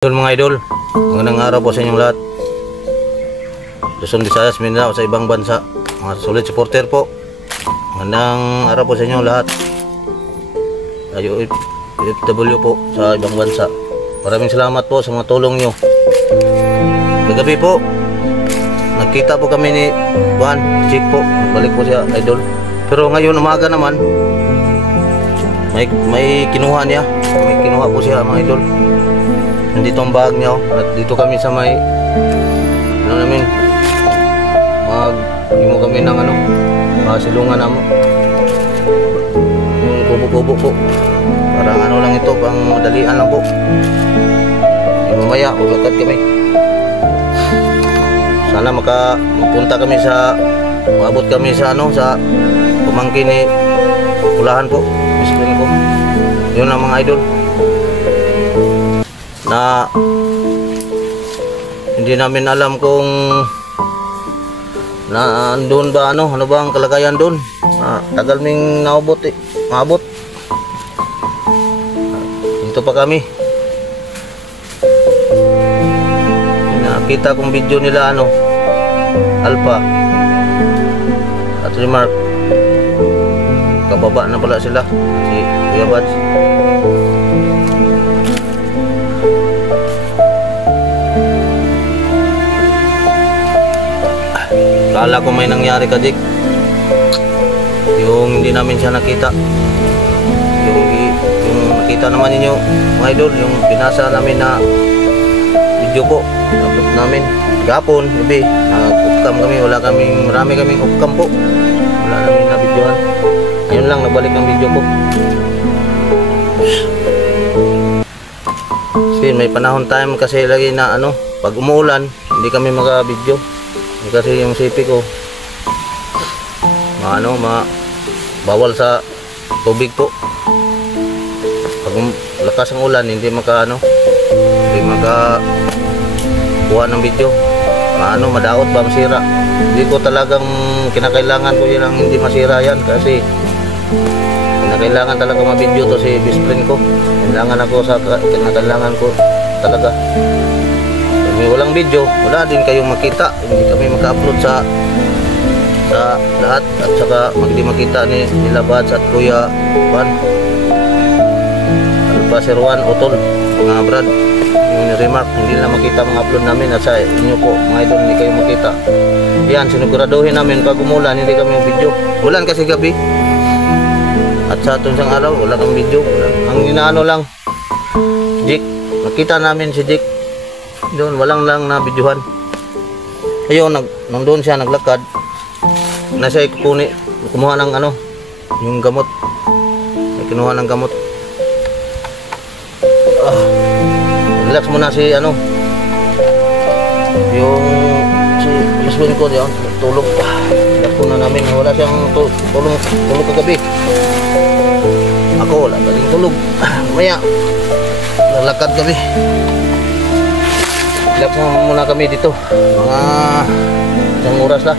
Idol mga idol, magandang araw po sa inyong lahat. Luzon, Visayas, Mindanao, sa ibang bansa, mga solid supporter po. Magandang araw po sa inyong lahat. Tayo FW po sa ibang bansa. Maraming salamat po sa mga tulong nyo. Kagabi po, nagkita po kami ni Juan, Chick po. Balik po siya idol. Pero ngayon umaga naman, may kinuha niya. May kinuha po siya mga idol. Nandito ang bag niya, at dito kami sa may namin mo kami ng silungan namo, yung kubo-kubo po, parang lang ito, pang madalian lang po. Mamaya maglakad kami, sana mapunta kami sa maabot kami sa sa pamangkin ni Ulahan po, mispring ko. Yun ang mga idol na hindi namin alam kung andun ba ano ba ang kalagayan doon. Tagal ming maabot. Dito pa kami. Nakita kong video nila Alpha at Remark. Kababa na pala sila si Kuya Bads. Kala ko may nangyari ka, Dick. Yung hindi namin siya nakita. Yung nakita naman ninyo mga idol, yung binasa namin na video po, upload namin gapon, gabi, nag-upcam kami, marami kaming upcam po, wala namin na videohan. Ayun lang, nabalik ang video po. Kasi may panahon time kasi lagi na pag umuulan hindi kami maka-video. Kasi yung sipi ko bawal sa tubig po. Pag lakas ang ulan hindi maka kuha ng video. Madaot ba, masira. Hindi ko talagang kinakailangan ko yan ang hindi masira yan, kasi kinakailangan talaga ma-video to si best friend ko. Kinakailangan ko talaga. May walang video, wala din kayong makita. Hindi kami maka-upload sa lahat, at saka hindi makita ni nila Bads at Kuya Juan, Alpha Sir Juan, Utol, mga Brad, yung Remark, hindi na makita mga upload namin. At sa inyo po mga idol, hindi kayo makita. Yan, siniguraduhin namin pag umulan hindi kami video. Ulan kasi gabi, at sa itong isang araw wala kang video. Ang inaano lang, Jake, nakita namin si Jake doon, walang lang na videohan. Ayun, nandun siya naglakad, nasa kumuha ng yung gamot. Kinuha ng gamot. Relax muna si yung si husband ko diyan, tulog. Relax muna namin, wala siyang tulog kagabi. Ako wala galing tulog. Maya naglakad kami. Relax muna kami dito, mga isang oras na,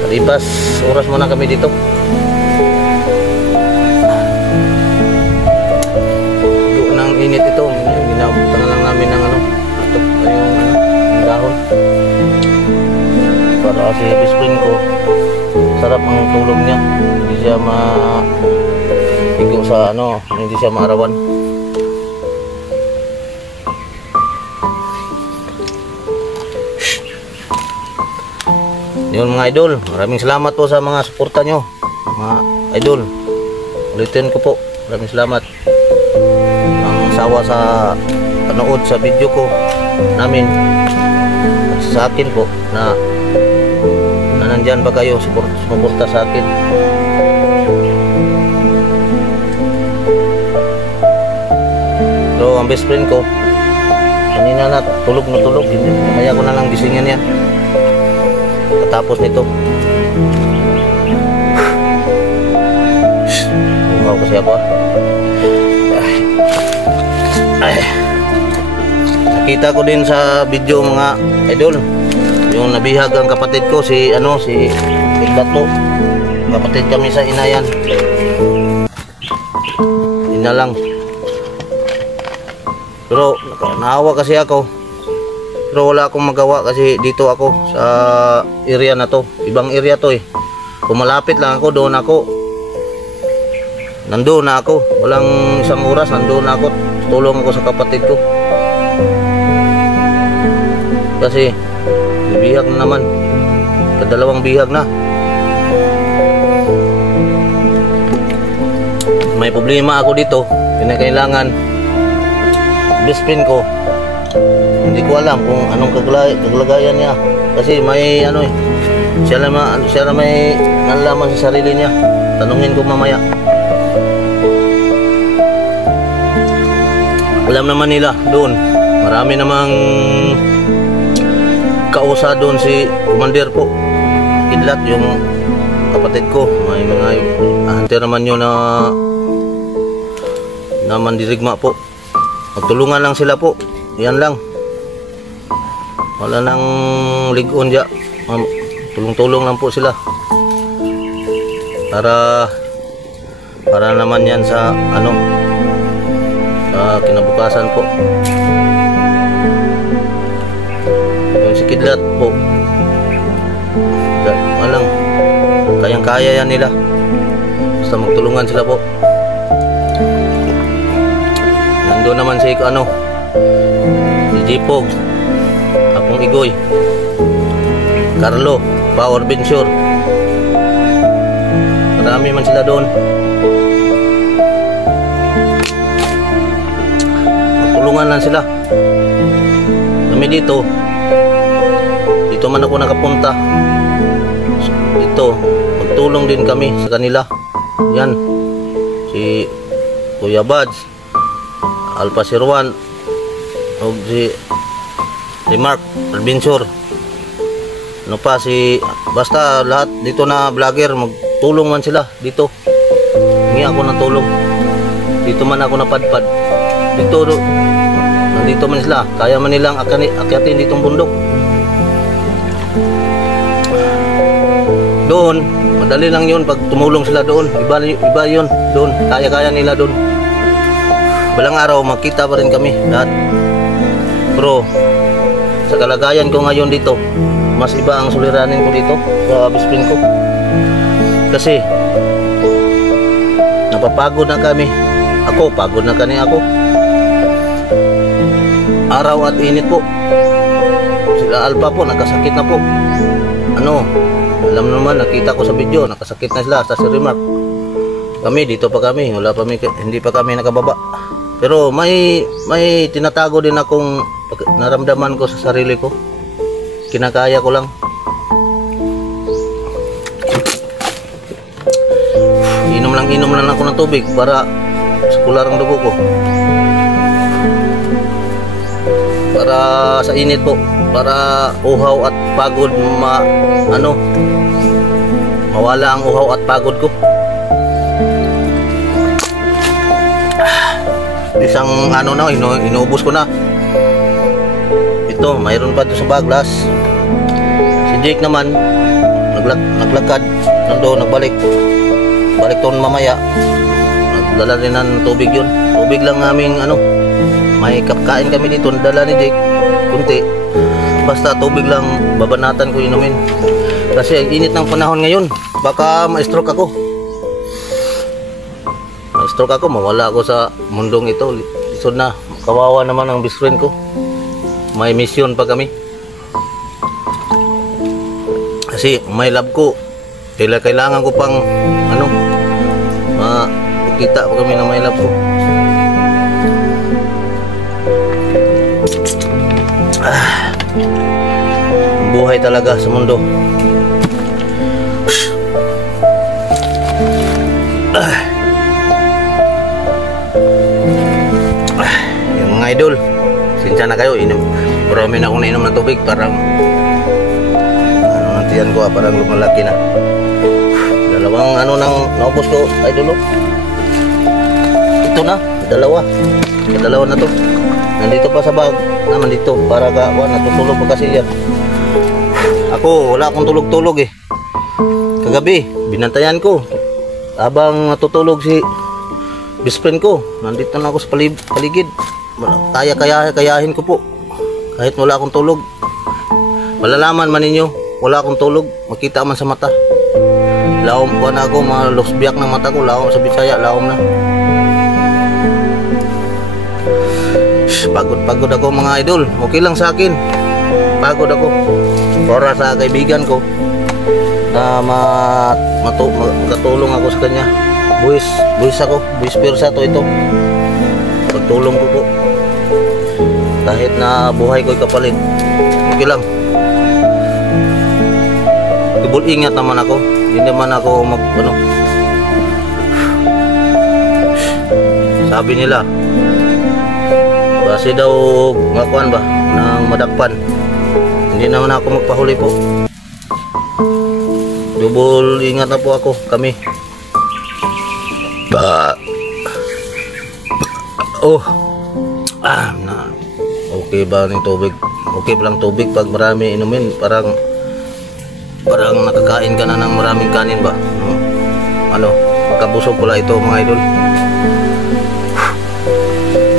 kalipas oras muna kami dito. Doon ang init ito, ginabutan lang namin ng atok yung dahon para kasi best friend ko, sarap ang tulog niya, hindi siya maigo sa hindi siya maarawan. Yun mga idol, maraming salamat po sa mga suporta nyo mga idol. Ulitin ko po, maraming salamat ang sawa sa panood sa video ko namin, at sa akin po na nandyan ba kayo suporta sa akin. So ang best friend ko kanina na tulog, hindi kaya ko na lang gisingin yan tapos nito. Wow, kasi ako nakita ko din sa video mga idol, yung nabihag ang kapatid ko si Tigbat po. Kapatid kami sa inayan. Ina lang. Pero naawa kasi ako. Pero wala akong magawa kasi dito ako sa area na to. Ibang area to eh. Kung malapit lang ako, doon ako. Nandoon na ako. Walang isang oras, nandoon na ako. Tulong ako sa kapatid ko. Kasi bihag na naman. Kadalawang bihag na. May problema ako dito. Kinakailangan best friend ko. Hindi ko alam kung anong kaglagayan niya. Kasi may ano eh. Siya lang may nalaman sa sarili niya. Tanungin ko mamaya. Alam naman nila doon. Marami namang kausa doon si Commander po. Kidlat yung kapatid ko. May mga hunter naman yun na mandirigma po. Magtulungan lang sila po. Yan lang. Wala nang ligon dyan. Tulong-tulong lang po sila. Para naman yan sa ano, sa kinabukasan po. Yung si Kidlat po, walang kayang-kaya yan nila. Basta magtulungan sila po. Nandun naman si ano, si Jipog, Apong Igoy, Carlo, Power Venture. Marami man sila doon. Magtulungan lang sila. Kami dito man ako nakapunta. Dito, magtulong din kami sa kanila. Yan, si Kuya Bads, Alpha Sirwan, o si Mark Adventure. Ano pa basta lahat dito na vlogger, magtulong man sila dito. Hingi ako ng tulong. Dito man ako napadpad. Nandito man sila. Kaya man nilang akyatin ditong bundok. Doon, madali lang yun pag tumulong sila doon. Iba yun doon. Kaya-kaya nila doon. Balang araw, magkita pa rin kami lahat. Pero sa kalagayan ko ngayon dito, mas iba ang suliranin ko dito sa best friend ko. Kasi napapagod na kami. Pagod na ako. Araw at init po. Sila Alpha po, nakasakit na po. Alam naman, nakita ko sa video, nakasakit na sila sa Remark. Kami, dito pa kami, hindi pa kami nakababa. Pero may tinatago din akong naramdaman ko sa sarili ko. Kinakaya ko lang. Inom lang ako ng tubig para sa kular ang dugo ko. Para sa init po, para uhaw at pagod mawala ang uhaw at pagod ko. Isang inuubos ko na. Ito, mayroon pa ito sa baglas. Si Jake naman naglakad nandoon, nagbalik doon mamaya. Nagdala rin ng tubig yun. Tubig lang naming may kapkain kami dito, dala ni Jake kunti. Basta tubig lang babanatan ko inumin. Kasi init ng panahon ngayon, baka ma-stroke ako. Mawala ako sa mundong ito. Lisod na, kawawa naman ang best friend ko. May mission pa kami. Kasi may love ko. Kailangan ko pang makita pa kami na may love ko. Buhay talaga sa mundo. Yung mga idol, sinsya na kayo, marami na akong nainom ng tubig. Parang nantiyan ko parang lumalaki na. Dalawang nang naubos ko, idol. Ito na, dalawa na to. Nandito pa sa bag naman dito para natutulog pa kasi yan. Ako wala akong tulog eh. Kagabi binantayan ko habang natutulog si best friend ko. Nandito na ako sa paligid. kayahin ko po. Kahit wala akong tulog. Malalaman man ninyo, wala akong tulog, makita man sa mata. Laom ko na ako, mga losbiak ng mata ko, laom sa Bisaya, laom na. Pagod ako mga idol, okay lang sa akin. Pagod ako. Para sa kaibigan ko na makatulong ako sa kanya. Buwis ako, buwis persa to ito. Pagtulong ko po. Kahit na buhay ko'y kapalit, okay lang. Ingat naman ako. Hindi naman ako sabi nila base daw makuan ba ng madakpan. Hindi naman ako magpahuli po. Double ingat na po ako, kami. Okay ba ng tubig? Okay pa lang tubig pag marami inumin, parang nakakain ka na ng maraming kanin ba? Magkabusog pala ito mga idol.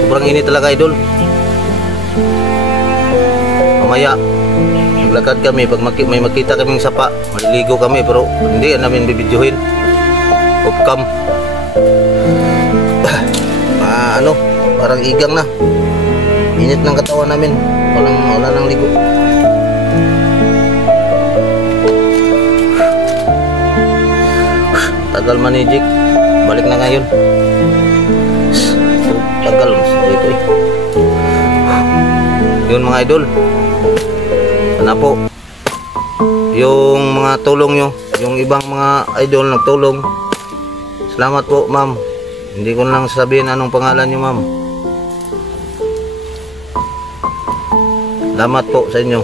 Sobrang init talaga idol. Mamaya maglakad kami, pag may makita kaming sapa, maliligo kami, pero hindi namin bibidyohin. Off cam. Parang igang na. Init ng katawan namin. Wala nang ligo. Tagal manijik, balik na ngayon. Tagal dito eh. Yun mga idol. Sana po yung mga tulong nyo, yung ibang mga idol nagtulong. Salamat po ma'am. Hindi ko lang sabihin anong pangalan nyo ma'am. Salamat po sa inyo.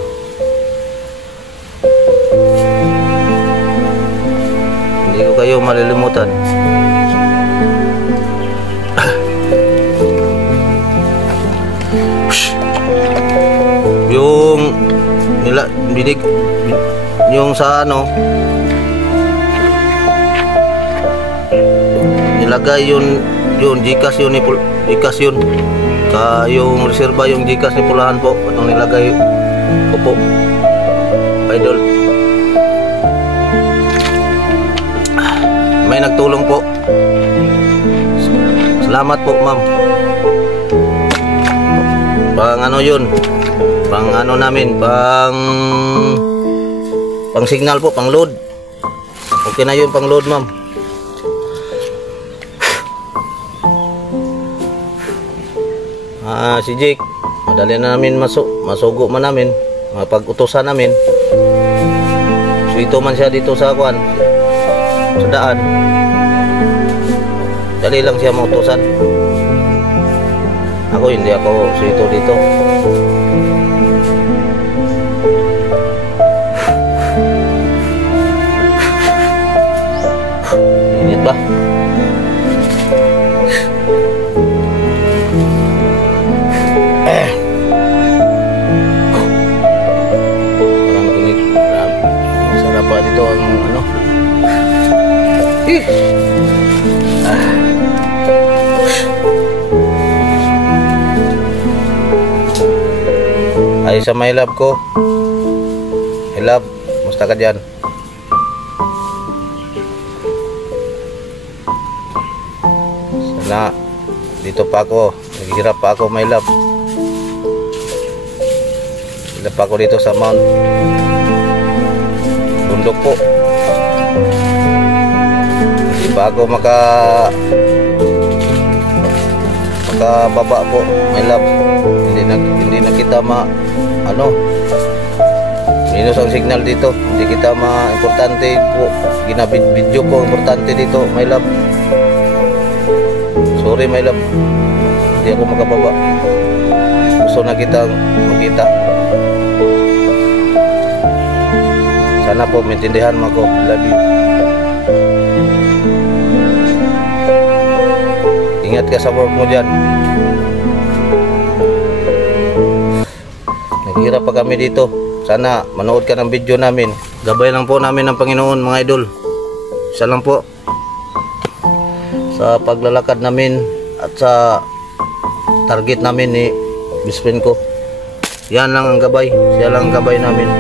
Hindi ko kayo malilimutan. Yung yung sa nilagay yun Gcash yun, yung reserva yung Gcash ni Pulahan po, itong nilagay ko po idol. May nagtulong po. Salamat po ma'am. Yun, namin, pang signal po, pang load. Okay na yun, pang load ma'am. Si Jake, madali na namin masugo man namin, mapag-utusan namin. Suito man siya dito sa sa daan. Dali lang siya mautusan. Ako hindi ako suito dito. Init ba? Dito ang ay sa my love ko. My love, musta ka dyan? Sana dito pa ako, naghihirap pa ako my love. Hirap pa ako dito sa Mount bundok po. Hindi pa ako makababa po my love. Hindi na kita minus ang signal dito. Hindi kita importante po. Ginabid-video ko importante dito my love. Sorry my love, hindi ako makababa. Gusto na kitang makita. Sana po maintindihan mo ako. Love you. Ingat ka sa work mo dyan. Naghihirap pa kami dito. Sana manood ka ng video namin. Gabay lang po namin ng Panginoon mga idol. Isa lang po sa paglalakad namin at sa target namin ni best friend ko. Yan lang ang gabay, siya lang ang gabay namin.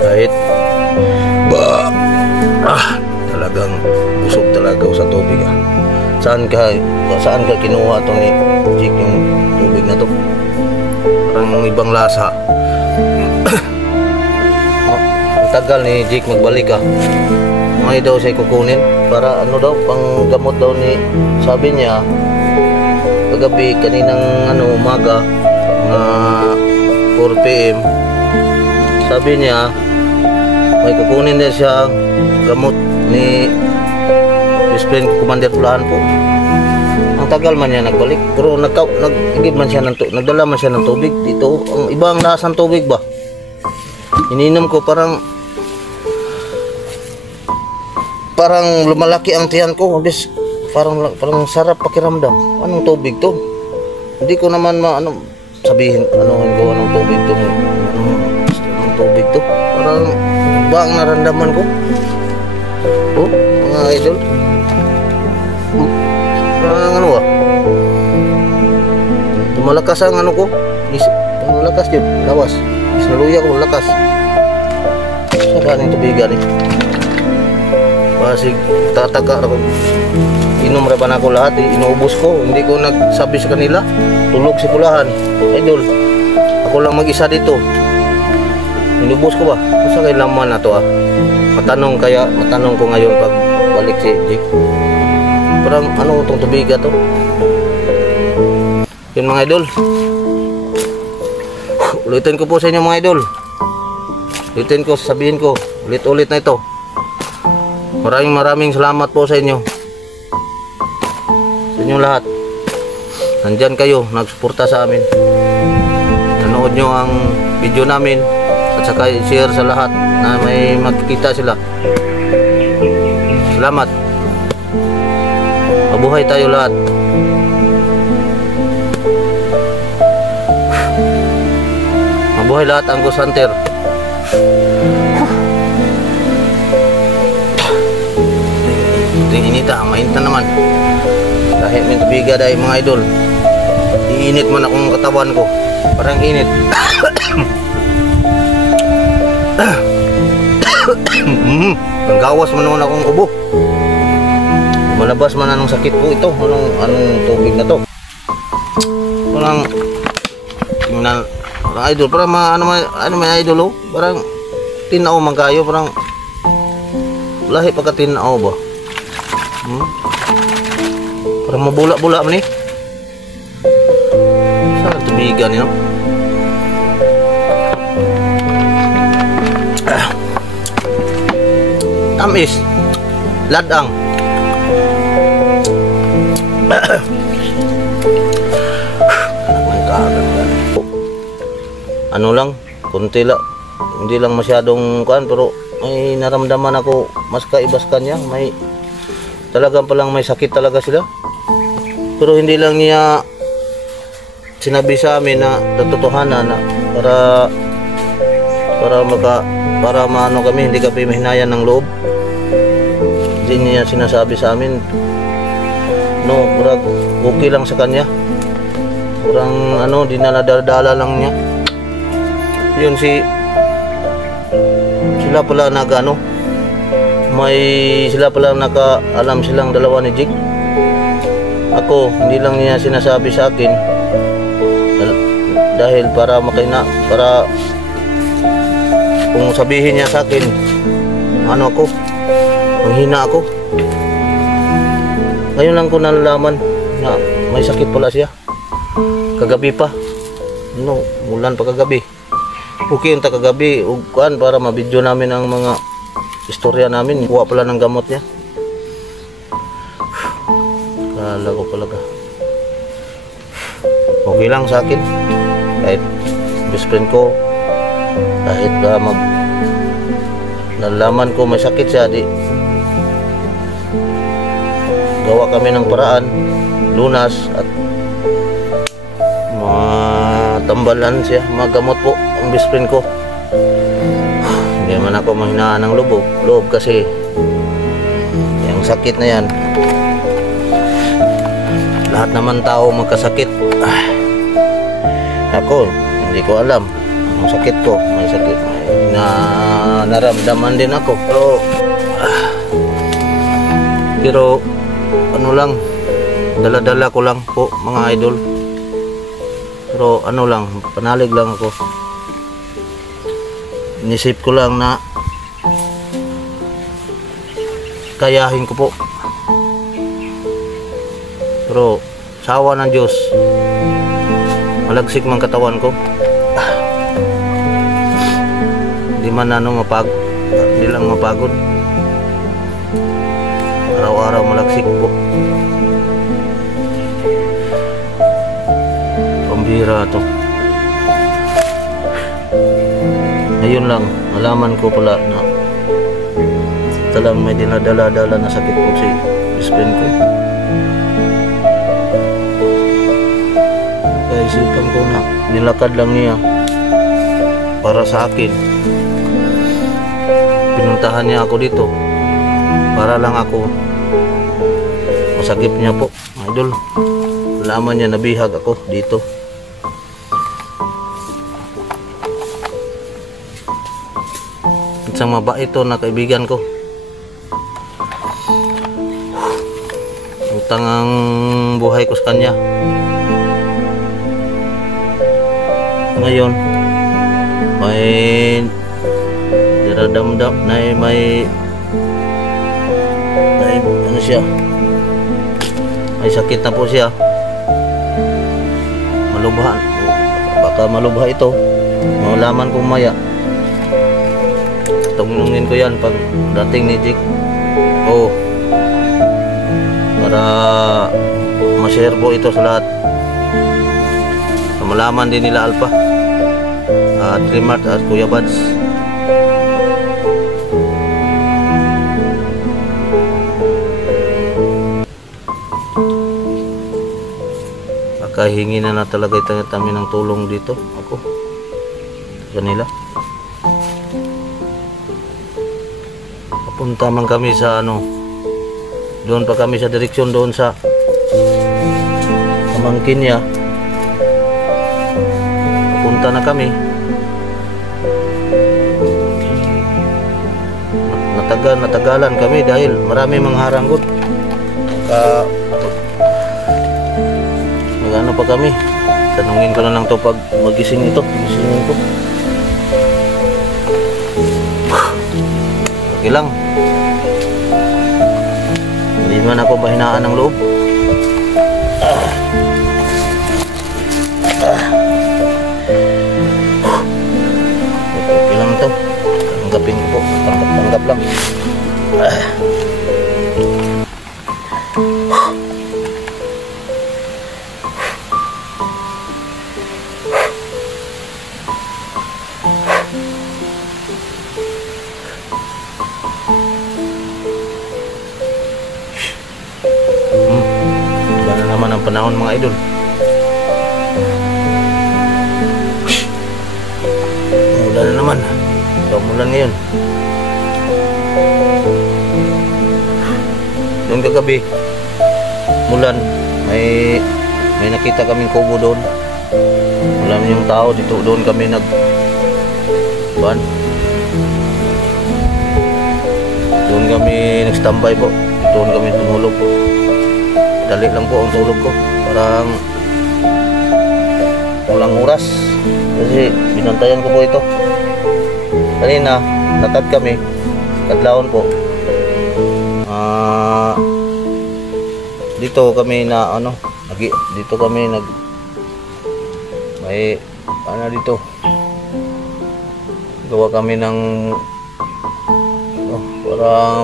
Kahit talagang busog talaga ako sa tubig Saan ka kinuha to ni Jake yung tubig na to? Parang ibang lasa. Ang tagal ni Jake magbalik may daw siya kukunin para ano daw, pang gamot daw ni, sabi niya kagabi kaninang umaga 4 PM sabi niya may kukunin din siya gamot ni best friend ko, Commander Pulahan po. Ang tagal man niya nagbalik, pero nagigib man siya nagdala man siya ng tubig dito. Ang ibang lasang tubig ba, ininom ko, parang lumalaki ang tiyan ko. Parang sarap pakiramdam. Anong tubig to? Hindi ko naman sabihin anong tubig to. Anong tubig to? Parang ba ang naramdaman ko? Oh, mga idol. Parang malakas ang ko. Malakas yun. Lawas. Isnaluya ko, lakas. Saka ng tubigan Pasig tataka ako. Inom ra ba na ako lahat, inuubos ko. Hindi ko nagsabi sa kanila. Tulog si Pulahan. Idol, ako lang mag-isa dito. Inubos ko ba? Masa kay laman na to Matanong ko ngayon pag balik si Jake. Parang itong tubiga to. Yun mga idol. Ulitin ko po sa inyo mga idol. Ulitin ko, sabihin ko. Ulit-ulit na ito. Maraming salamat po sa inyo. Sa inyong lahat. Nandyan kayo, nagsuporta sa amin. Nanood nyo ang video namin. At saka share sa lahat na may makikita sila. Salamat. Mabuhay tayo lahat. Mabuhay lahat ang Ghost Hunter. Inita, mainit na naman. Kahit may tubiga dahil mga idol, iinit man akong katawan ko. Parang init. Ang gawas man naman akong ubo. Malabas man anong sakit ko ito. Anong tubig na to. Parang tingnan idol, parang may idol parang tinaw man kayo, parang lahi pagka tinaw ba. Parang mabula-bula man Saan tubigan yun? Tamis. Ladang. Lang, kunti lang. Hindi lang masyadong pero may naramdaman ako mas kaibas kanya. Talagang palang may sakit talaga sila. Pero hindi lang niya sinabi sa amin na totohanan na para maano kami, hindi kami mahinayan ng loob. Hindi niya sinasabi sa amin. Parang okay lang sa kanya. Parang dinadala lang niya. Yun sila pala sila pala nakaalam silang dalawa ni Jake. Ako, hindi lang niya sinasabi sa akin dahil para kung sabihin niya sa akin ako, manghina ako. Ngayon lang ko nalalaman na may sakit pala siya. Kagabi pa. Mulan pa kagabi. Okay yung kagabi para mabidyo namin ang mga istorya namin. Kuha pala ng gamot niya. Kala ko talaga okay lang sa akin. Kahit best friend ko, kahit nalaman ko may sakit siya, gawa kami ng paraan, lunas at matambalan siya, magamot po ang best friend ko. Hindi man ako mahinaan ng loob kasi yung sakit na yan Lahat naman tao magkasakit. Ako, hindi ko alam anong sakit ko. May sakit na naramdaman din ako. Pero ano lang, dala-dala ko lang po mga idol. Pero ano lang, panalig lang ako. Inisip ko lang na kayahin ko po. Pero sawa ng Diyos, malagsik man katawan ko. Di man di lang mapagod. Araw-araw malagsik po. Pambira to. Ayun lang, malaman ko pala na talang may dinadala-dala na sakit po si best friend ko. Kaisipan ko na nilakad lang niya para sa akin. Pinuntahan niya ako dito para lang ako masagip niya po, idol. Alaman niya nabihag ako dito. Isang mabait ito na kaibigan ko. Utang ang buhay ko sa kanya. Ngayon may diradamdam na may ano siya, may sakit na po siya. Malubhan, baka malubha ito. Malaman ko maya. Tungnungin ko yan pag dating ni Jake. Para ma-share po ito sa lahat. Malaman din nila Alpha at Remart at Kuya Bads. Baka hingi na talaga kami ng tulong dito ako kanila. Papunta man kami sa doon pa kami sa direksyon doon sa pamangkin niya. Papunta na kami. Natagalan kami dahil marami mga haranggot. Magano pa kami. Tanungin ko na lang to pag magising ito. Gisingin ko. Okay lang. Hindi man ako mahinaan ng loob. Okay lang to. Tanggapin ko po. Tanggap lang. Iba na naman ang panahon mga idol. Umulan na naman. Umulan ngayon. Doon kagabi mulan, may nakita kaming kubo doon. Wala yung tao dito. Doon kami doon kami nagstambay po. Doon kami tumulog po. Dali lang po ang tulog ko. Parang walang oras kasi binantayan ko po ito. Kanina lakad kami, kadlawon po. Dito kami na dito kami may dito gawa kami ng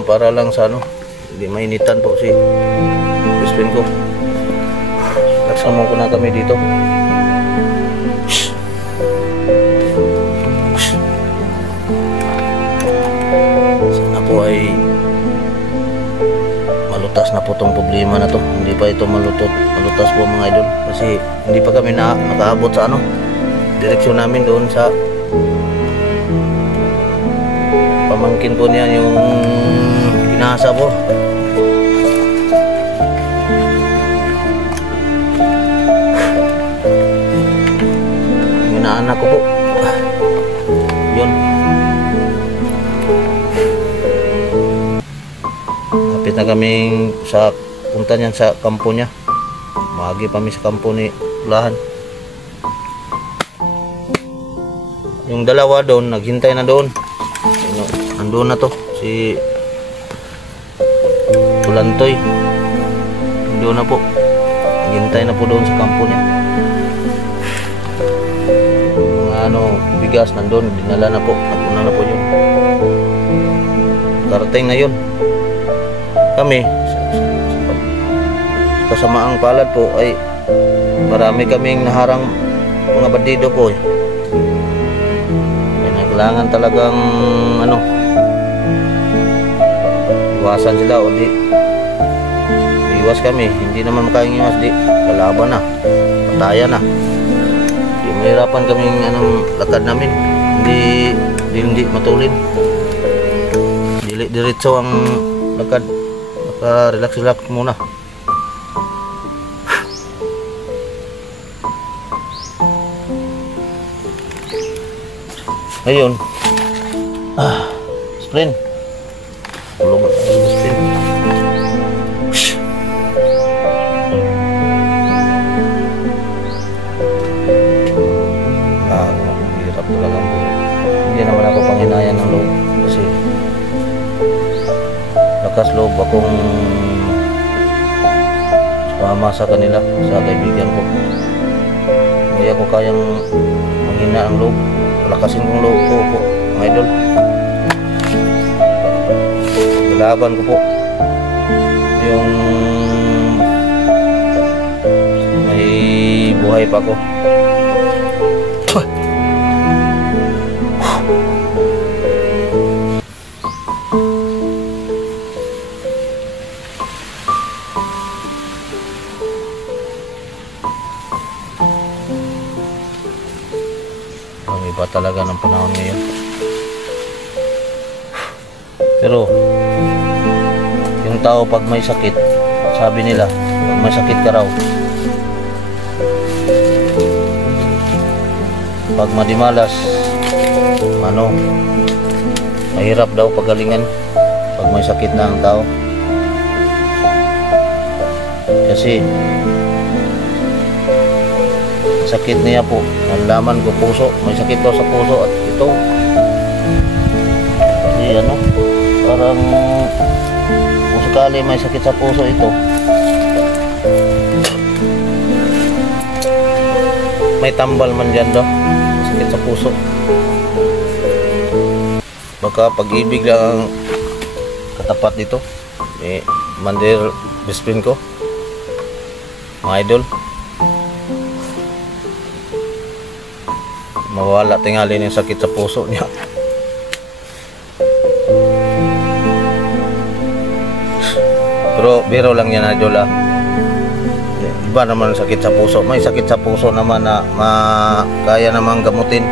para lang sa hindi mainitan po si best friend ko. Nagsama ko na kami dito. Sana po ay malutas na po tong problema na to. Hindi pa ito malutas po mga idol, kasi hindi pa kami nakaabot sa direksyon namin doon sa pamangkin po niya, yung kinasa po. inaanak ko po. Yun. Kapit na kaming sa punta niyan sa kampo niya. Magi pa mi sa kampo ni Ulahan. Yung dalawa doon, naghintay na doon. Andun na to, si Tulantoy. Doon na po. Naghintay na po doon sa kampo niya. Mga bigas nandun, dinala na po. Napuna na po yun. Karating na yun. Kami, kasamaang palad po ay marami kaming naharang mga bandido po eh. Kailangan talagang iwasan sila o di iwas kami, hindi naman makayang iwas, di lalaban na, patayan na. Di mahirapan kaming lakad namin, hindi matulin, diretso ang lakad, relax muna. Ayun. Sprint. Tulog ang sprint. Hirap talaga po. Hindi naman ako panghinayang ng loob kasi lakas loob akong sumama sa kanila, sa kaibigan ko. Hindi ako kayang manghina ang loob. Lakasin kong loob ko po, mga idol. Lalaban ko po yung may buhay pa ko. Iba talaga ng panahon ngayon. Pero yung tao pag may sakit, sabi nila pag may sakit ka raw, pag madimalas, mahirap daw pagalingan pag may sakit na ang tao. Kasi sakit niya po, nalaman ko puso, may sakit daw sa puso. At ito parang kung sakali may sakit sa puso ito, may tambal man dyan daw, sakit sa puso. Baka pag-ibig lang ang katapat dito. Mandir best friend ko, mga idol. Mawala tingali yung sakit sa puso niya. Pero biro lang yan, idol. Iba naman sakit sa puso. May sakit sa puso naman na kaya namang gamutin.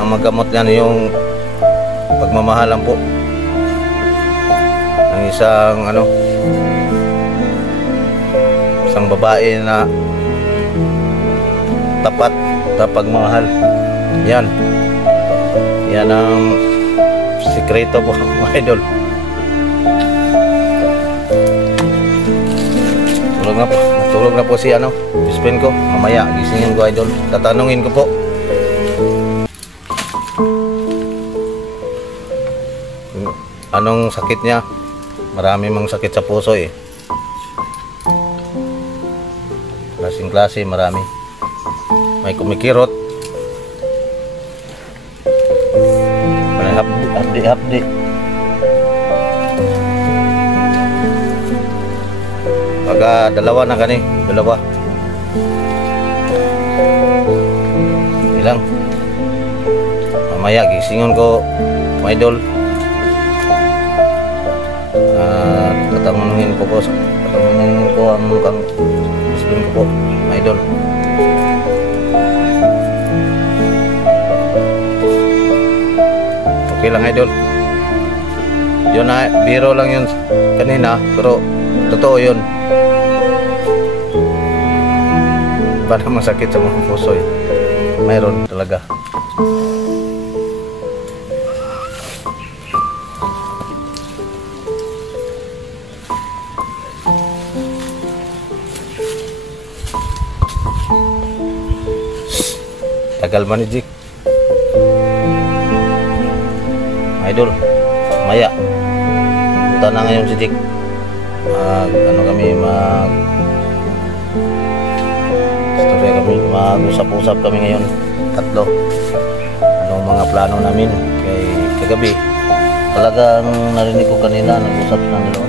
Ang maggamot yan yung pagmamahalan po ng isang babae na tapat sa pagmamahal. Yan ang sikreto po, mga idol. Natulog na po si best friend ko. Mamaya gisingin ko, idol. Tatanungin ko po anong sakit niya. Marami mang sakit sa puso eh. Klaseng-klase, marami. May kumikirot, may hapdi. Baga dalawa na gani, dalawa. Ilang. Mamaya gisingon ko, mga idol. Tatanungin ko ang husband ko po, mga idol. Okay lang, idol. Yun na, biro lang yun kanina, pero totoo yun. Iba na masakit sa mga puso eh. Mayroon talaga. Tagal man ni Jik. Idol, maya. Punta na ngayon si Jik. Ano kami istorya kami, mag-usap-usap kami ngayon. Tatlo. Anong mga plano namin kay kagabi. Talagang narinig ko kanina nag-usap ng dalawa.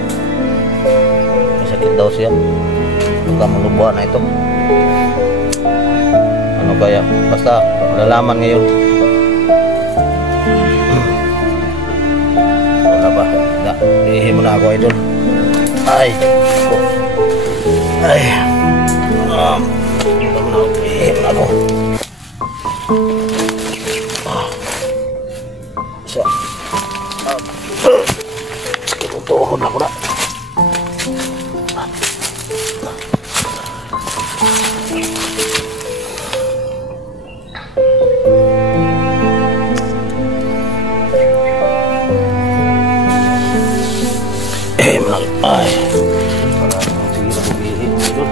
May sakit daw siya. Baka malubuhan na ito. Ano kaya? Basta malalaman ngayon. Wala ba? Ihi mo na ako, idol. Ay. Ay. Ihi mo na ako. Isa. Tutuhon ako na. Ay, parang sige na bumihin idol.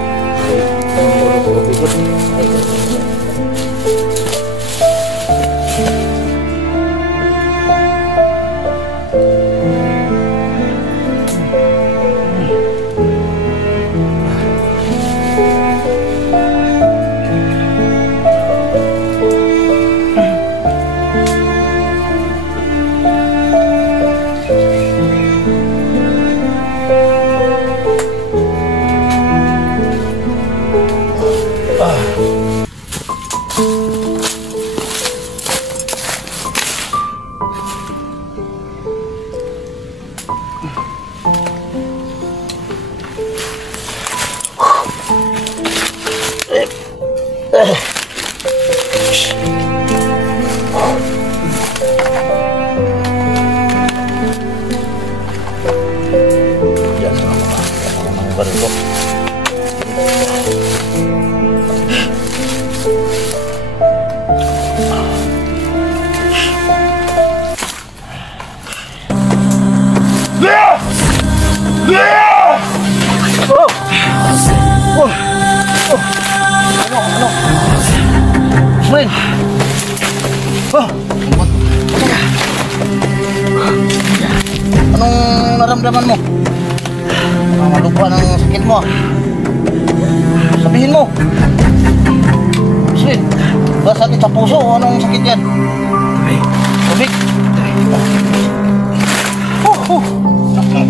Diyan sa mga baril ko. Ano? Friend! Anong naramdaman mo? Malugwa ng sakit mo. Sabihin mo. Friend, ba sakit sa puso o anong sakit yan? Tubig.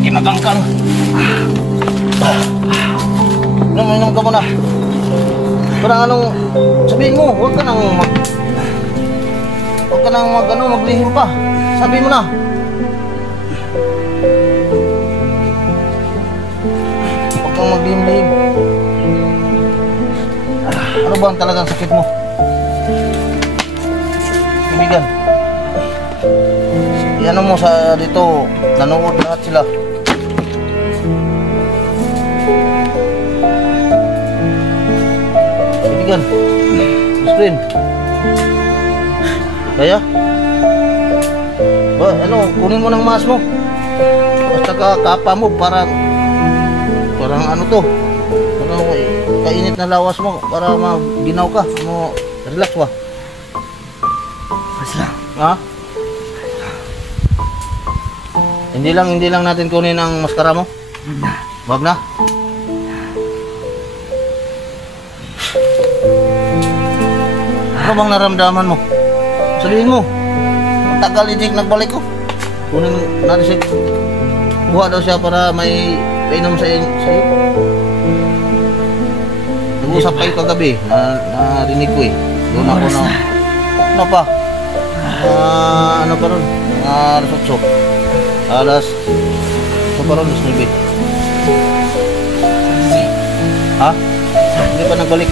Kinagangkang. Inom ka muna. Parang anong sabihin mo, huwag ka nang maglihim pa. Sabihin mo na. Huwag kang maglihim-lihim. Ano ba ang talagang sakit mo? Kaibigan, ano mo sa dito, nanood lahat sila. Kaibigan, screen. Kaya? Ba, ano, kunin mo ng mask mo. Basta kapa mo, parang ano to. Parang kainit na lawas mo para maginaw ka. Ano, relax ba? Relax lang. Ha? Hindi lang natin kunin ang maskara mo? Wag na. Ano bang naramdaman mo? Sabihin mo. Ang tagal ni Jake nagbalik ko. Kunin natin siya. Kuha daw siya para may painom sa iyo. Nag-usap kayo kagabi. Narinig ko eh. Doon ako na. Ano pa? Ano pa ron? Resotso. Alas. Ito pa ron, Miss Nubit. Ha? Hindi pa nagbalik.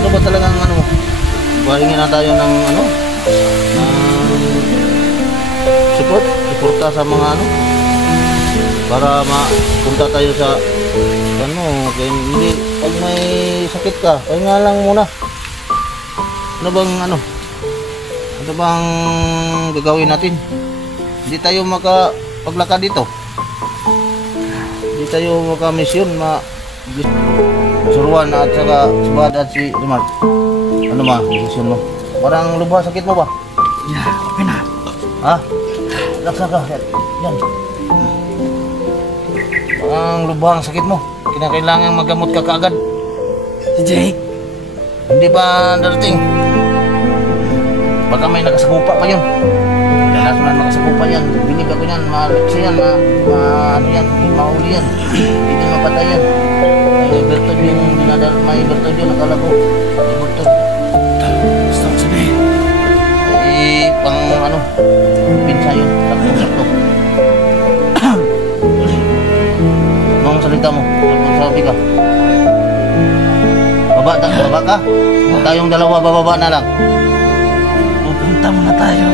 Ano ba talagang ano? Bahingin na tayo ng ano? Suporta sa mga ano? Para mapunta tayo sa ano, kaya hindi, pag may sakit ka, pahinga lang muna. Ano bang gagawin natin? Hindi tayo makapaglakad dito. Hindi tayo maka-mission, Suruan at saka Subad at si Remark. Ano ma, mission mo? Parang lubha, sakit mo ba? Yeah, okay na. Ha? Laksa ka, yan. Parang lubha ang sakit mo. Kinakailangan magamot ka kaagad. Si Jake, Hindi pa darating. Baka may nakasakupa pa yun. Dalas man nakasakupa yan. Binig ako yan, maliksi yan, ano yan, mahuli yan. Hindi din mapatay yan. May bertod yung dinadal, may bertod yun, nakala ko. May bertod. gusto ko sabihin. Pang pinsa yun, sakto. Anong salita mo? Anong sabi ka? Baba ka? Tayong dalawa, bababa na lang. Pupunta muna tayo.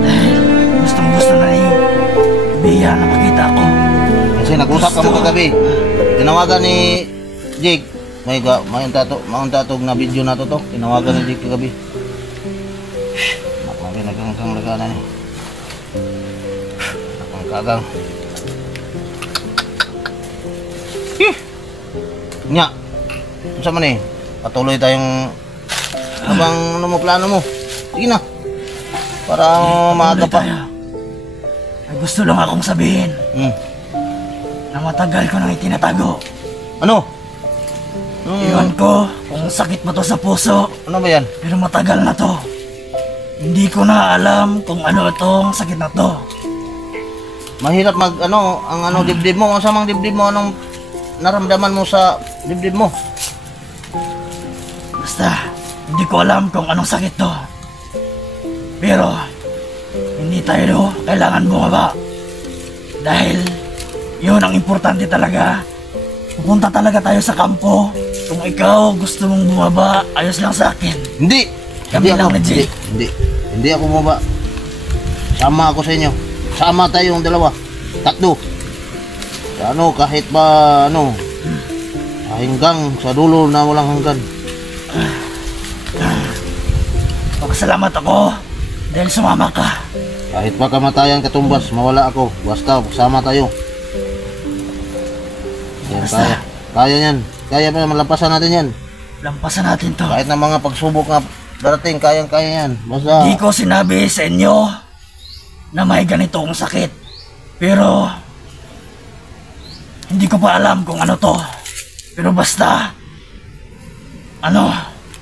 Dahil gustong-gusto na ni Bea na makita ako. Kasi nag-usap ka mo kagabi. Tinawagan ni Jake. May tatog na video na to. Tinawagan ni Jake kagabi. Nakang lagana ni. Nakang. Nya. Unsa man eh? Patuloy tayong ano mo plano mo? Sige na. Para maaga pa. Ay, gusto lang akong sabihin na matagal ko nang itinatago. Ano? Iwan ko kung sakit ba to sa puso. Ano ba yan? Pero matagal na to. Hindi ko na alam kung ano itong sakit na to. Mahirap ang dibdib mo. Ang samang dibdib mo, anong naramdaman mo sa dibdib mo? Basta, hindi ko alam kung anong sakit to. Pero, hindi tayo kailangan bumaba. Dahil, yun ang importante talaga. Pupunta talaga tayo sa kampo. Kung ikaw gusto mong bumaba, ayos lang sa akin. Hindi! Kami lang ni Jake. Hindi ako bumaba. Sama ako sa inyo. Sama tayong dalawa. Tatlo. Kahit ba hanggang sa dulo na walang hanggan. Pagkasalamat ako dahil sumama ka. Kahit pa kamatayan katumbas, mawala ako. Basta sama tayo. Yan, Basta. kaya yan. Kaya pa malampasan natin yan. Lampasan natin to. Kahit na mga pagsubok na darating, kayang-kaya yan. Basta Hindi ko sinabi sa inyo na may ganitong sakit. Pero, hindi ko pa alam kung ano to. Pero basta,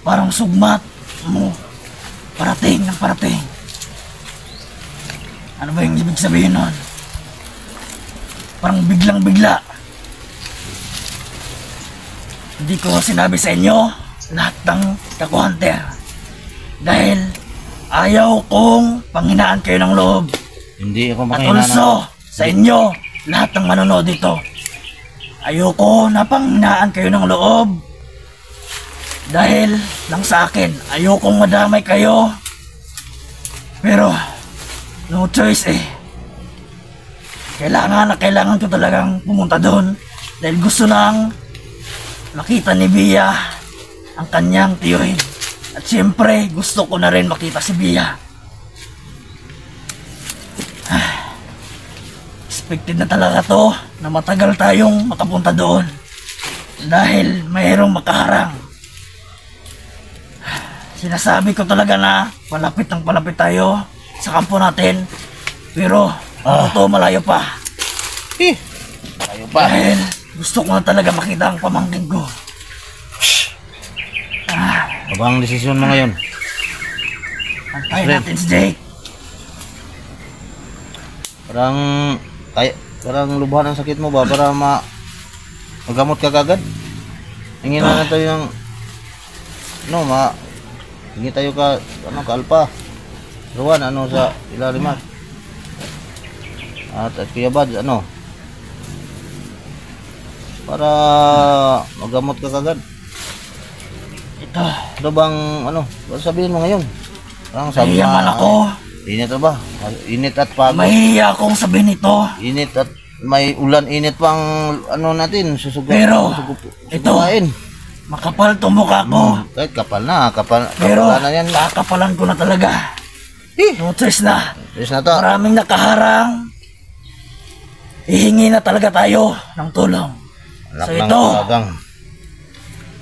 parang sugmat mo. Parating ng parating. Ano ba yung ibig sabihin nun? Parang biglang-bigla. Hindi ko sinabi sa inyo lahat ng Taku-Hunter. Dahil ayaw kong panghinaan kayo ng loob. hindi ako At makahinaan. also, sa inyo, lahat ng manonood dito. Ayoko na panghinaan kayo ng loob. Dahil lang sa akin, ayokong madamay kayo. Pero, no choice eh. Kailangan ko talagang pumunta doon. Dahil gusto nang makita ni Bea ang kanyang tiyuhin. At siyempre, gusto ko na rin makita si Bea. Expected na talaga to na matagal tayong makapunta doon. Dahil mayroong makaharang. Sinasabi ko talaga na palapit tayo sa kampo natin. Pero malayo pa. Tayo pa. Dahil gusto ko na talaga makita ang pamangkin ko. Ano ba ang desisyon mo ngayon? Antayin natin si Jake. Parang lubhan ang sakit mo ba para magamot ka kagad? Hingin na tayo ng hingi tayo ka-alpa. Ruan, sa ilalim at Kuya Bad, para magamot ka kagad. Ito, Ano bang, sabihin mo ngayon? Parang sabi nahiyaman ako. Init ba? Init at pagod. Mahihiya akong sabihin ito. Init at may ulan init pang ano natin Pero, ito, makapal to mukha ko. Kahit kapal na, Pero, kapal na yan. kakapalan ko na talaga. No choice na. Yes na to. Maraming nakaharang. Ihingi na talaga tayo ng tulong. Anak So ng ito, talagang.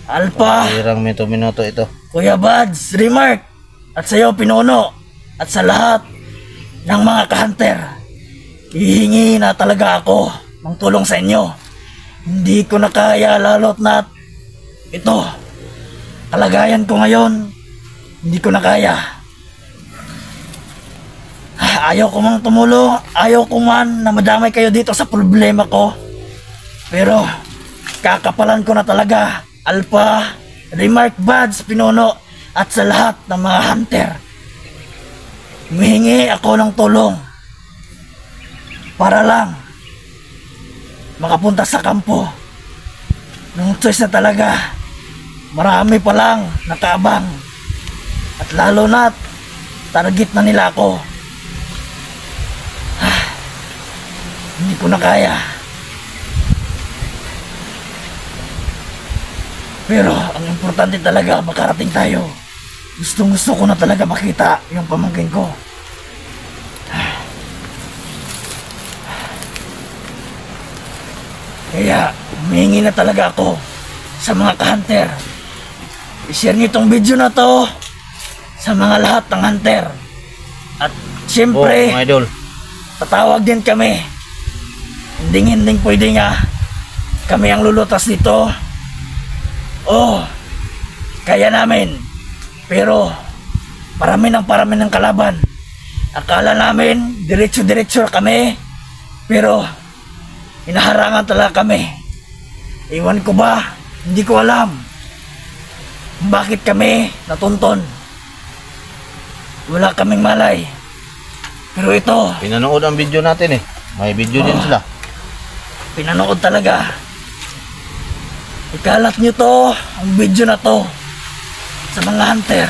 Alpha, Hirang minuto ito. Kuya Buds, Remark, at sa'yo, Pinuno, at sa lahat ng mga ka-hunter, hihingi na talaga ako ng tulong sa inyo. Hindi ko na kaya lalo't na ito, kalagayan ko ngayon, hindi ko na kaya. Ayaw ko mang tumulong, ayaw ko man na madamay kayo dito sa problema ko. Pero, kakapalan ko na talaga, Alpha, Remark, Buds, Pinuno, at sa lahat ng mga hunter. Humihingi ako ng tulong para lang makapunta sa kampo. Nung choice na talaga, marami pa lang nakaabang. At lalo na, target na nila ako. Hindi ko na kaya. Pero ang importante talaga, makarating tayo. Gusto ko na talaga makita yung pamangkin ko. Kaya humingi na talaga ako sa mga ka-hunter. I-share niyo itong video na to sa mga lahat ng hunter. At siyempre, mga idol, tatawag din kami. Hindi pwede nga kami ang lulutas dito. Kaya namin. Pero parami ng kalaban. Akala namin diretso kami. Pero hinaharangan talaga kami. Iwan ko ba? Hindi ko alam bakit kami natunton. Wala kaming malay. Pero ito, pinanood ang video natin eh. May video din sila. pinanood talaga. Ikalat nyo to, ang video na to, sa mga hunter.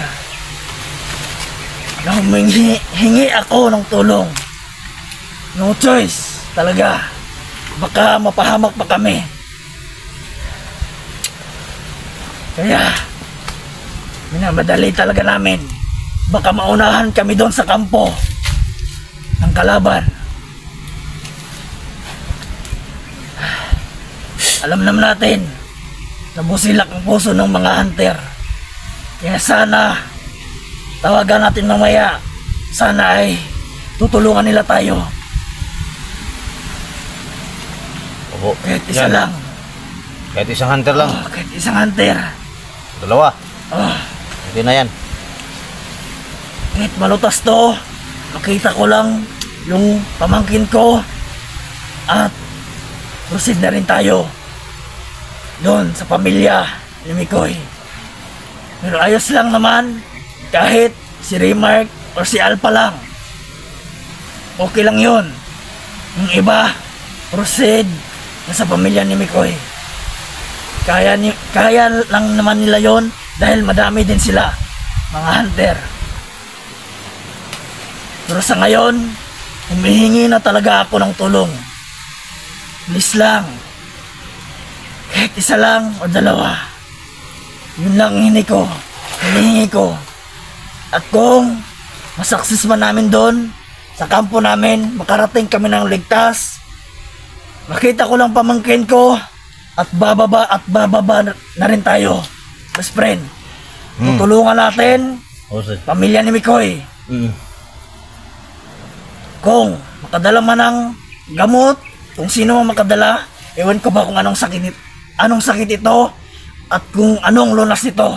Na humingi ako ng tulong. No choice, talaga. Baka mapahamak pa kami. Kaya, minamadali talaga namin. Baka maunahan kami doon sa kampo ng kalaban. Alam naman natin, nabusilak ang puso ng mga hunter. Kaya sana, tawagan natin mamaya. Sana ay tutulungan nila tayo. Opo. Kahit isa Yan. lang. Kahit isang hunter lang. Kahit isang hunter. Dalawa. Oh, Hindi na yan. kahit malutas to, makita ko lang yung pamangkin ko. At proceed na rin tayo doon sa pamilya ni Mikoy. Pero ayos lang naman kahit si Remark o si Alpha lang. Okay lang yun. Yung iba, proceed na sa pamilya ni Mikoy. Kaya lang naman nila yon dahil madami din sila, mga hunter. Pero sa ngayon, humihingi na talaga ako ng tulong. Please lang, kahit isa lang o dalawa, yun lang hinihingi ko. At kung masaksis man namin doon sa kampo namin, makarating kami ng ligtas, makita ko lang pamangkin ko at bababa na rin tayo, best friend. Tutulungan natin pamilya ni Mikoy. Kung makadala man ng gamot, kung sino mang makadala, ewan ko ba kung anong sakit ito at kung anong lunas nito.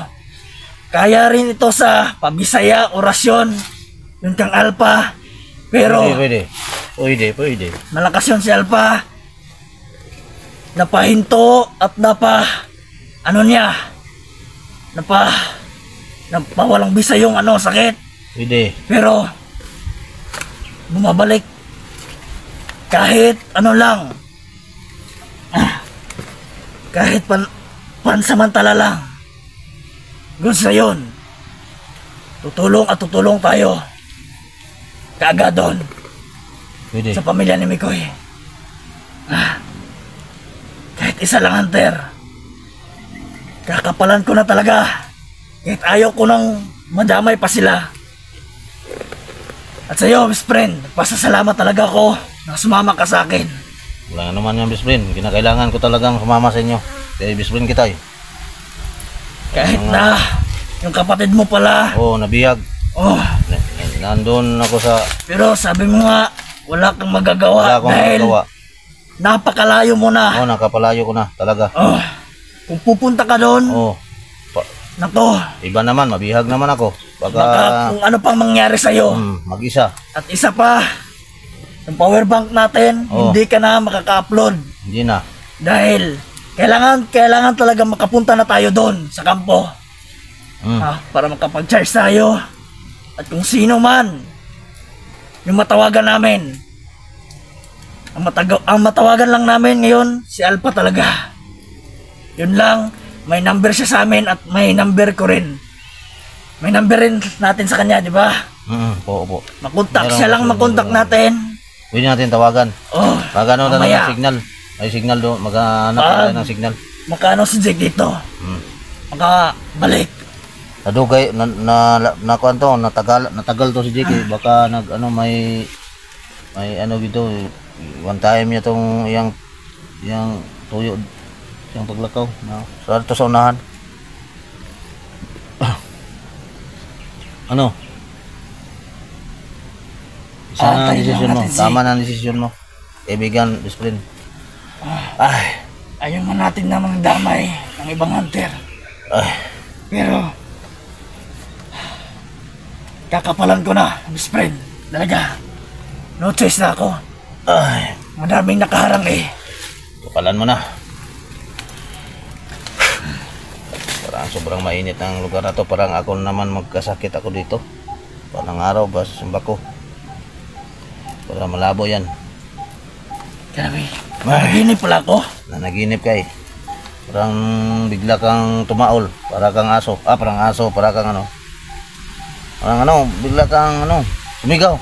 Kaya rin ito sa pabisaya, orasyon, yun kang Alpha. Pero Pwede. malakas yun si Alpha. Napahinto at napawalang bisa yung sakit. Pwede. Pero bumabalik kahit lang, kahit pansamantala lang. Gusto yun, tutulong tayo kaagad doon Pwede. sa pamilya ni Mikoy. Kahit isa lang, Hunter. Kakapalan ko na talaga. Kahit ayaw ko nang madamay pa sila. At sa'yo, best friend, pasasalamat talaga ako na sumama ka sa akin. Wala nga naman yan, best friend. Kinakailangan ko talagang sumama sa inyo. Kaya best friend kita eh. Kahit na yung kapatid mo pala. Oo, nabiyag. Oh, Nandun ako sa... pero sabi mo nga, wala kang magagawa Wala akong dahil magawa. napakalayo mo na. Oo, nakapalayo ko na talaga. Oh, kung pupunta ka doon, Oo. nako, Iba naman, mabihag naman ako. baka Baka... kung ano pang mangyari sa'yo. mag-isa. At isa pa, yung power bank natin, Oh. hindi ka na makaka-upload. Hindi na. Dahil kailangan talaga makapunta na tayo doon sa kampo. Para makapag-charge tayo. At kung sino man yung matawagan namin, ang matawagan lang namin ngayon si Alpha talaga. Yun lang, may number siya sa amin at may number ko rin. May number rin natin sa kanya, di ba? Oo. Makontak Meron siya lang, kasi makontak number. natin. Pwede natin tawagan. Oh, Magano na mamaya. ng signal. May signal doon. Maghanap tayo ng signal. Makano si Jake dito? Makabalik. Nadugay na kuan to, natagal to si Jake. Baka may ano dito. One time niya tong yang tuyo, yang paglakaw. No. So to sa unahan. Ano? Isa na ang tayo desisyon mo. natin si- Tama na ang desisyon mo. Kaibigan, best friend. Ay. Ayaw man natin na damay ng ibang hunter. Ay. Pero, kakapalan ko na, best friend. Talaga. No choice na ako. Ay. Madaming nakaharang eh. Kapalan mo na. Parang sobrang mainit ang lugar na to. Parang ako naman magkasakit ako dito. Parang araw ba sa ko. Para malabo yan. Grabe. Naginip pala ako. Nanaginip ka eh. Parang bigla kang tumaol. Para kang aso. Parang aso. Para kang ano. Parang ano. Bigla kang ano. Sumigaw.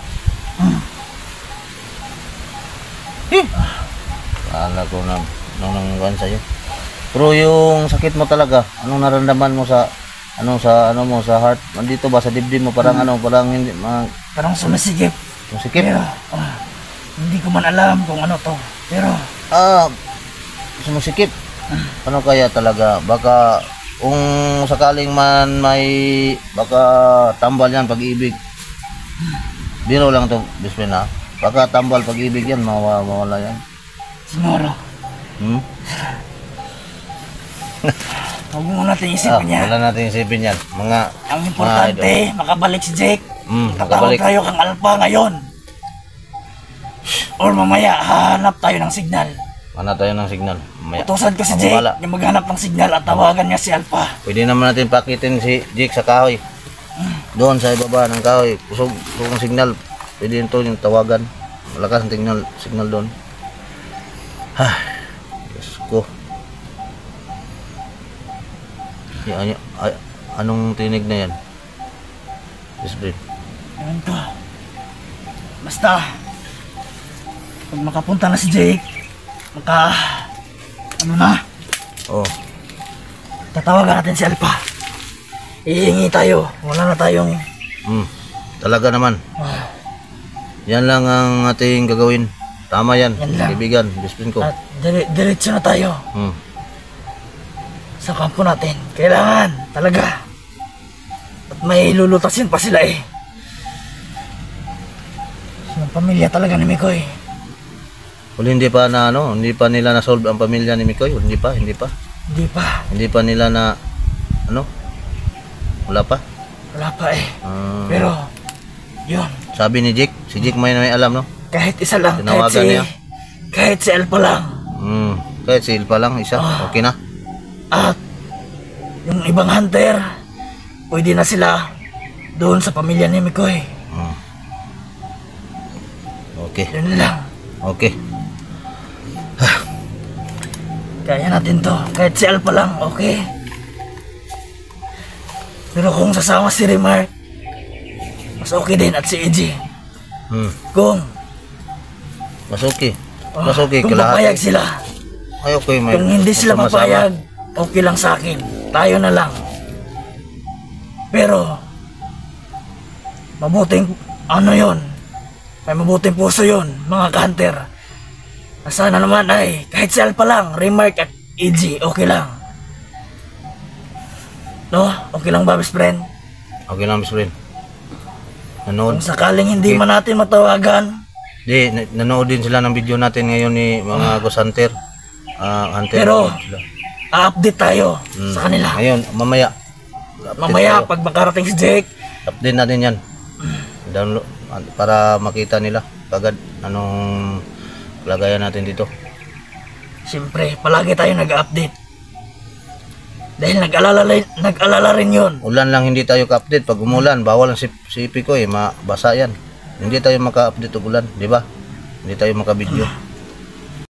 Kala ko na nung nangguan sa'yo. Pero yung sakit mo talaga, anong naramdaman mo sa sa heart? Nandito ba sa dibdib mo parang parang hindi Parang sumisigip. sikip. Pero, hindi ko man alam kung ano to. Pero, Sumusikip. Ano kaya talaga? Baka kung sakaling man may baka tambal yan pag-ibig. Biro lang to, best friend ha. Baka tambal pag-ibig yan, mawala yan. siguro, huwag mo natin isipin yan. Wala natin isipin yan. Ang importante, makabalik si Jake. Makabalik. Tatawag tayo kang Alpha ngayon. Or mamaya, hahanap tayo ng signal. Mana tayo ng signal. Mamaya. Utusan ko si Ako Jake bahala. na maghanap ng signal at tawagan niya si Alpha. Pwede naman natin pakitin si Jake sa kahoy. Doon sa ibaba ng kahoy. Kusog ng signal. Pwede ito yung tawagan. Malakas ang signal doon. Diyos ko. Anong tinig na yan? Best friend. Ewan ko. Basta, pag makapunta na si Jake, Oh. tatawagan natin si Alpha. Ihingi tayo. Wala na tayong... Talaga naman. Yan lang ang ating gagawin. Tama yan. Yan lang. Kaibigan, best friend ko. At diretso na tayo Hmm. sa kampo natin. Kailangan, talaga. At may lulutasin pa sila eh. Yung pamilya talaga ni Mikoy. Hindi pa nila na-solve ang pamilya ni Mikoy. Hindi pa. Hindi pa. Hindi pa nila na wala pa. Wala pa eh. Pero, yun. Sabi ni Jake, si Jake may alam, no? Kahit isa lang. Tinawagan niya. Kahit si Alpha lang. Kahit si Ilpa lang, isa, okay na. At yung ibang hunter, pwede na sila doon sa pamilya ni Mikoy. Okay, Yun lang. okay. Kaya natin to. Kahit si Alpha lang, okay? Pero kung sasama si Remark, mas okay din at si EJ. Kung Mas okay. Mas okay Kung kalahati. papayag sila, Ay, okay, may kung hindi sila sama-sama. papayag, okay lang sa akin. Tayo na lang. Pero, mabuting, yon, may mabuting puso yon, mga ka-hunter. Sana naman ay, kahit si Alpha lang, Remark at EG, okay lang. No? Okay lang ba, best friend? Okay lang, Miss Rin. Nanood. Kung sakaling hindi man natin matawagan, Di, nanood din sila ng video natin ngayon ni mga Ghost Hunter. Hunter. Pero, nanood sila. update tayo sa kanila. Ngayon, mamaya. Mamaya, Update tayo. pag makarating si Jake, Update natin yan. Download, para makita nila agad anong lagayan natin dito. siyempre, palagi tayo nag-update. Dahil nag-alala rin yun. Ulan lang hindi tayo ka-update. Pag umulan, bawal ang CP ko mabasa yan. Hindi tayo maka-update ug ulan, di ba? Hindi tayo maka-video.